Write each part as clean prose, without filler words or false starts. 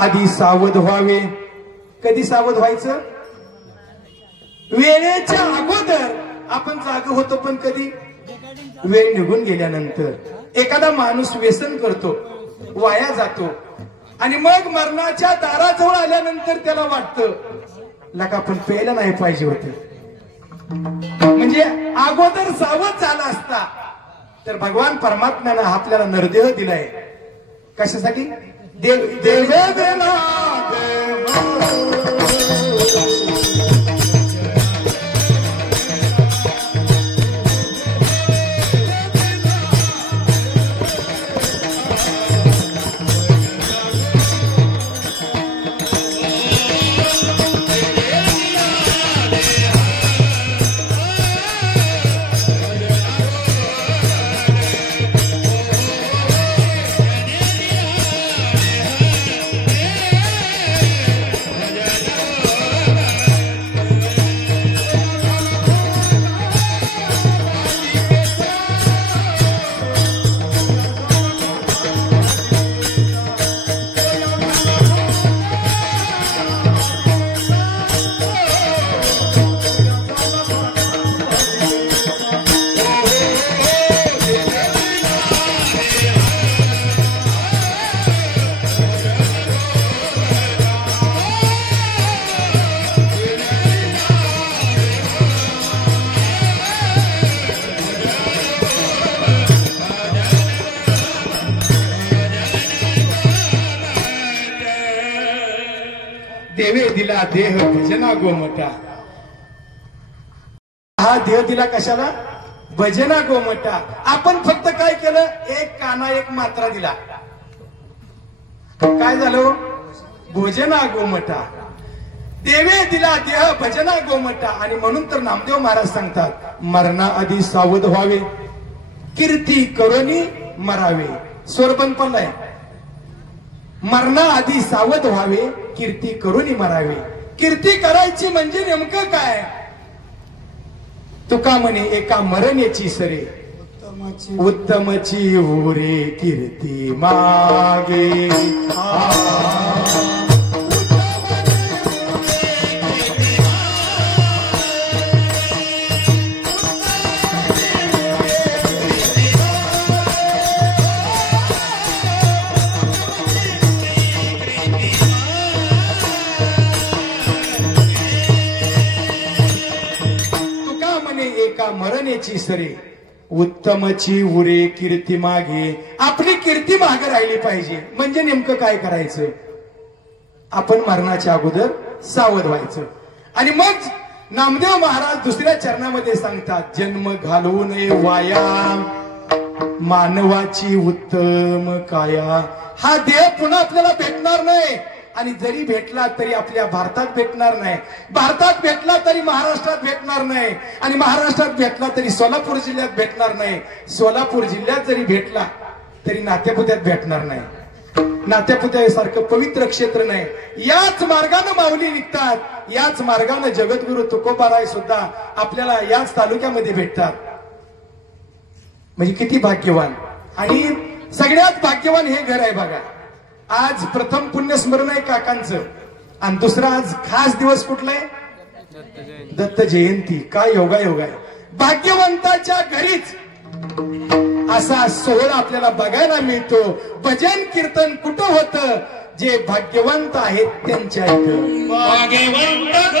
आधी सावध व्हावे. कधी सावध व्हायचं? वेळेच्या अगोदर आपण जाग होतो, पण कधी? वेळ निघून गेल्यानंतर. एखादा माणूस व्यसन करतो, वाया जातो, आणि मग मरणाच्या दाराजवळ आल्यानंतर त्याला वाटतं लका आपण प्यायला नाही पाहिजे होते. म्हणजे अगोदर सावध झाला असता तर भगवान परमात्म्यानं आपल्याला नरदेह दिलाय. कशासाठी? देवे देना देवे दिला देह भजना गोमटा. हा देह दिला कशाला? भजना गोमटा. आपण फक्त काय केलं? एक काना एक मात्रा दिला. काय झालं? भोजना गोमटा. देवे दिला देह भजना गोमटा. आणि म्हणून तर नामदेव महाराज सांगतात मरणाआधी सावध व्हावे, कीर्ती करोनी मरावे. स्वरबंद पडलाय. मरणाआधी सावध व्हावे, कीर्ती करून मरावे. कीर्ती करायची म्हणजे नेमकं काय? तुका म्हणे एका मरणेची सरे, उत्तमची उरे कीर्ती मागे. एका मरणेची सरे, उत्तमची उरे कीर्ती मागे. आपली कीर्ती मागे राहिली पाहिजे. म्हणजे नेमकं काय करायचं? आपण मरणाच्या अगोदर सावध व्हायचं. आणि मग नामदेव महाराज दुसऱ्या चरणामध्ये सांगतात जन्म घालवू नये वाया, मानवाची उत्तम काया. हा देह पुन्हा आपल्याला भेटणार नाही, आणि जरी भेटला तरी आपल्या भारतात भेटणार नाही. भारतात भेटला तरी महाराष्ट्रात भेटणार नाही, आणि महाराष्ट्रात भेटला तरी सोलापूर जिल्ह्यात भेटणार नाही. सोलापूर जिल्ह्यात जरी भेटला तरी नात्यापुत्यात भेटणार नाही. नात्यापुत्यासारखं पवित्र क्षेत्र नाही. याच मार्गाने माऊली निघतात, याच मार्गाने जगद्गुरु तुकोबाराय सुद्धा आपल्याला याच तालुक्यामध्ये भेटतात. म्हणजे किती भाग्यवान. आणि सगळ्यात भाग्यवान हे घर आहे बघा. आज प्रथम पुण्यस्मरण आहे काकांचं, आणि दुसरा आज खास दिवस कुठला आहे? दत्त जयंती. काय योगा योगा आहे. भाग्यवंताच्या घरीच असा सोहळा आपल्याला बघायला मिळतो. भजन कीर्तन कुठं होतं? जे भाग्यवंत आहेत त्यांच्या इथं. भाग्यवंत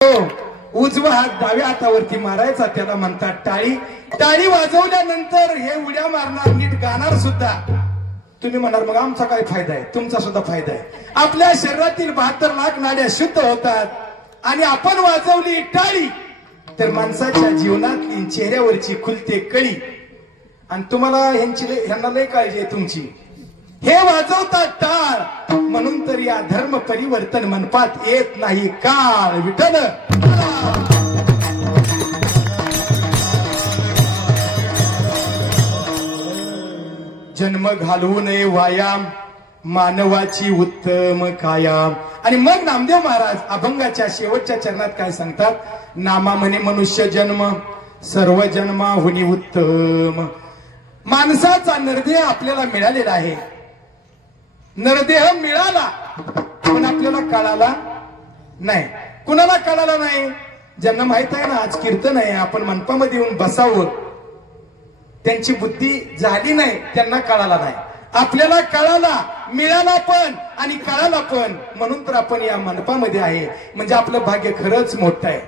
उजवा हात डाव्या हातावरती मारायचा, त्याला म्हणतात टाळी. टाळी वाजवल्यानंतर हे उड्या मारणार, नीट गाणार सुद्धा. तुम्ही म्हणाल मग आमचा काय फायदा आहे? तुमचा सुद्धा फायदा आहे. आपल्या शरीरातील 72 लाख नाड्या शुद्ध होतात आणि आपण वाजवली टाळी तर माणसाच्या जीवनातली चेहऱ्यावरची खुलते कळी. आणि तुम्हाला ह्यांना लय काळजी आहे तुमची. हे वाजवतात टाळ म्हणून तर या धर्म परिवर्तन मनपात येत नाही काळ. विठ्ठल जन्म घालवू नये व्यायाम, मानवाची उत्तम कायाम. आणि मग नामदेव महाराज अभंगाच्या शेवटच्या चरणात काय सांगतात? नामा म्हणे मनुष्य जन्म, सर्व जन्माहुनी उत्तम. माणसाचा नरदेह आपल्याला मिळालेला आहे. नरदेह मिळाला पण आपल्याला कळाला नाही. कुणाला कळाला नाही? ज्यांना माहित आहे ना आज कीर्तन आहे, आपण मंडपामध्ये येऊन बसावं, त्यांची बुद्धी झाली नाही, त्यांना कळाला नाही. आपल्याला कळाला, मिळाला पण आणि कळाला पण, म्हणून तर आपण या मंडपामध्ये आहे. म्हणजे आपलं भाग्य खरंच मोठं आहे.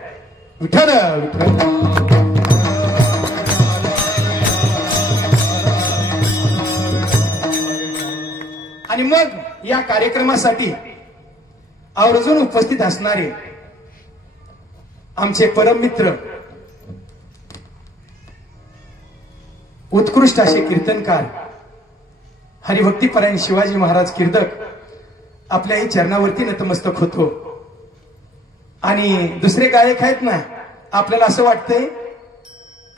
विठ्ठल विठ्ठल. आणि मग या कार्यक्रमासाठी आवर्जून उपस्थित असणारे आमचे परम मित्र, उत्कृष्ट असे कीर्तनकार, हरिभक्तीपरायण शिवाजी महाराज कीर्तक आपल्याही चरणावरती नतमस्तक होतो. आणि दुसरे गायक आहेत ना, आपल्याला असं वाटतंय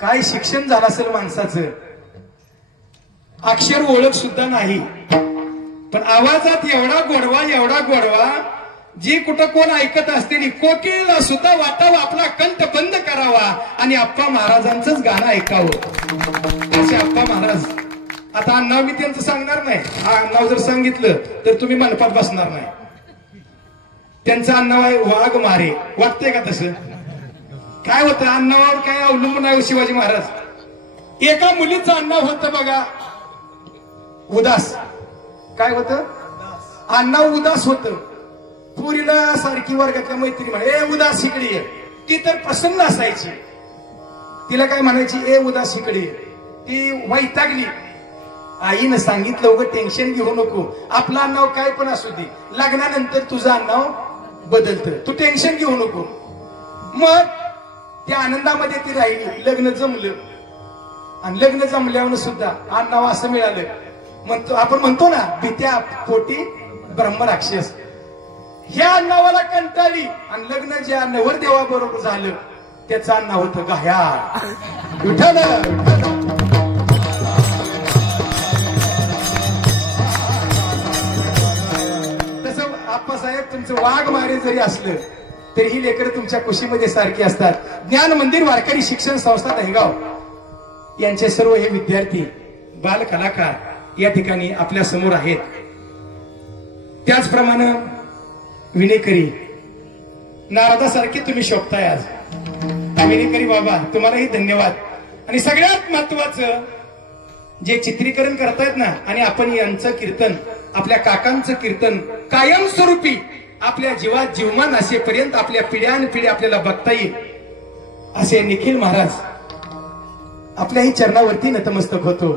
काय शिक्षण झालं असेल माणसाचं, अक्षर ओळख सुद्धा नाही, पण आवाजात एवढा गोडवा, एवढा गोडवा, जी कुठं कोण ऐकत असते कोकिळला सुद्धा वाटावं आपला कंठ बंद करावा आणि आप्पा महाराजांचंच गाणं ऐकावं असे आप्पा महाराज. आता नाव मी त्यांचं सांगणार नाही, नाव जर सांगितलं तर तुम्ही मनपात बसणार नाही. त्यांचं नाव आहे वाघ मारे. वाटतंय का तसं? काय होतं अन्नावर काय अवलंबून आहे शिवाजी महाराज? एका मुलीचं अन्नाव होतं बघा उदास. काय होतं? अन्नाव उदास होतं. पुरीला सारखी वर्गातल्या मैत्री म्हणे ए उदास इकडे ये, ती तर प्रसन्न असायची. तिला काय म्हणायची? ए उदास इकडे ये. ती वैतागली. आईनं सांगितलं उगं टेन्शन घेऊ नको, आपलं नाव काय पण असू दे, लग्नानंतर तुझं नाव बदलतं, तू टेन्शन घेऊ नको. मग त्या आनंदामध्ये ती राहिली. लग्न जमलं आणि लग्न जमल्यावर सुद्धा नाव असं मिळालं. म्हणतो आपण म्हणतो ना भीत्या पोटी ब्रह्मराक्षस. ह्या नावाला कंटाळली आणि लग्न ज्या नवरदेवाबरोबर झालं त्याचं नाव होतं गाया. विठ्ठल तसं आप्पासाहेब तुमचं वाघ मारे जरी असलं तरी ही लेकरं तुमच्या कुशीमध्ये सारखी असतात. ज्ञान मंदिर वारकरी शिक्षण संस्था दहेगाव यांचे सर्व हे विद्यार्थी बाल कलाकार या ठिकाणी आपल्या समोर आहेत. त्याचप्रमाणे विनेकरी नारदासारखे तुम्ही शोभताय आज. विनेकरी बाबा तुम्हालाही धन्यवाद. आणि सगळ्यात महत्वाचं जे चित्रीकरण करतायत ना, आणि आपण यांचं कीर्तन, आपल्या काकांचं कीर्तन कायमस्वरूपी आपल्या जीवात जीवमान असेपर्यंत आपल्या पिढ्यानपिढ्या आपल्याला बघता येईल असे निखिल महाराज आपल्याही चरणावरती नतमस्तक होतो.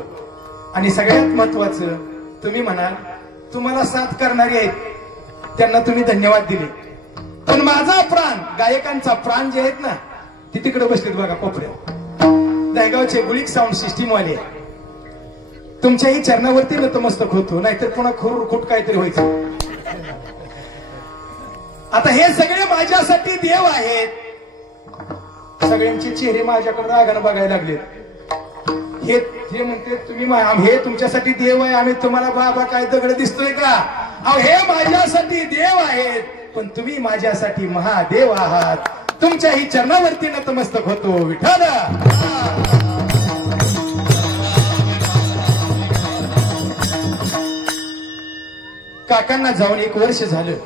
आणि सगळ्यात महत्वाचं तुम्ही म्हणाल तुम्हाला साथ करणारे आहेत त्यांना तुम्ही धन्यवाद दिले, पण माझा प्राण, गायकांचा प्राण जे आहेत ना ते तिकडे बसलेत बघा कोपऱ्यात. दहेगावचे गुळीक साऊंड सिस्टीम वाले तुमच्याही चरणावरती नतमस्तक होतो, नाहीतर पुन्हा खुट काहीतरी व्हायचं. आता हे सगळे माझ्यासाठी देव आहेत. सगळ्यांचे चेहरे माझ्याकडे रागानं बघायला लागलेत. हे म्हणते तुम्ही हे तुमच्यासाठी देव आहे आणि तुम्हाला बाबा काय दगड दिसतोय का? अहो हे माझ्यासाठी देव आहेत, पण तुम्ही माझ्यासाठी महादेव आहात. तुमच्याही चरणावरती नतमस्तक होतो. विठ्ठल काकांना जाऊन 1 वर्ष झालं.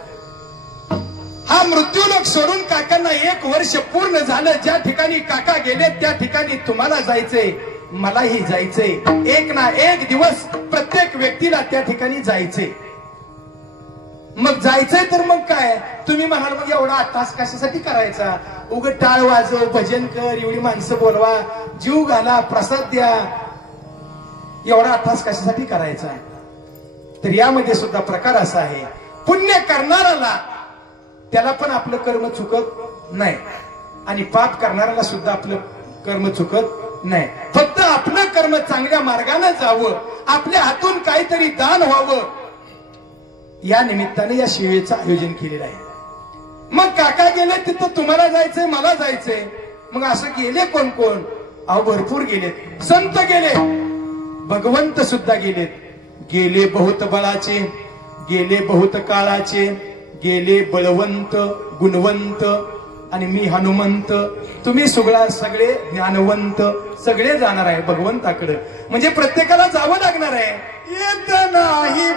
हा मृत्यूलोक सोडून काकांना 1 वर्ष पूर्ण झालं. ज्या ठिकाणी काका गेले त्या ठिकाणी तुम्हाला जायचंय, मलाही जायचंय. एक ना एक दिवस प्रत्येक व्यक्तीला त्या ठिकाणी जायचंय. मग जायचंय तर मग काय तुम्ही म्हणाल मग एवढा 8 तास कशासाठी करायचा उगं टाळ वाजव भजन कर एवढी माणसं बोलवा जीव घाला प्रसाद द्या एवढा 8 तास कशासाठी करायचा तर यामध्ये सुद्धा प्रकार असा आहे पुण्य करणाराला त्याला पण आपलं कर्म चुकत नाही आणि पाप करणाऱ्याला सुद्धा आपलं कर्म चुकत नाही फक्त आपलं कर्म चांगल्या मार्गाने जावं आपल्या हातून काहीतरी दान व्हावं या निमित्ताने या शिवेचं आयोजन केलेलं आहे मग काका गेले तिथं तुम्हाला जायचंय मला जायचंय मग असं गेले कोण कोण अहो भरपूर गेलेत संत गेले भगवंत सुद्धा गेलेत गेले बहुत बळाचे गेले बहुत काळाचे गेले बळवंत गुणवंत आणि मी हनुमंत तुम्ही सगळे ज्ञानवंत सगळे जाणार आहे भगवंताकडे म्हणजे प्रत्येकाला जावं लागणार आहे येत नाही